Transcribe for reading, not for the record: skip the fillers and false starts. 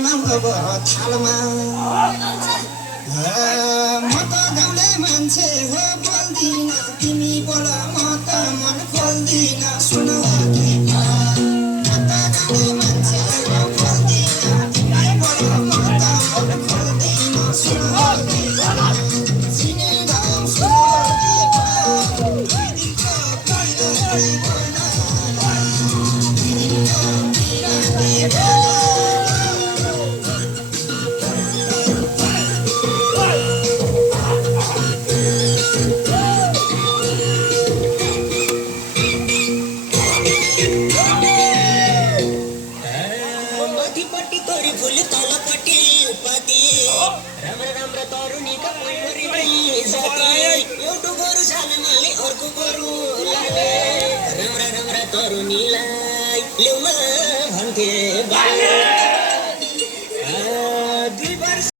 नाम अब थालमा म त गाउँले मान्छे हो बोल्दिन तिमी बोल म त मन खोल्दिन सुन म त गाउँले मान्छे हो बोल्दिन तिमी बोल म त मन खोल्दिन सुन चिने गाउँ माथिपट्टि तोरी फुल तलपट्टि पति राम्रा राम्रा तरुनीका पैमरी जाति एउटा गोरु छानामाले अर्को गोरु लाने राम्रा राम्रा तरुनीलाई ल्याउन भन्थे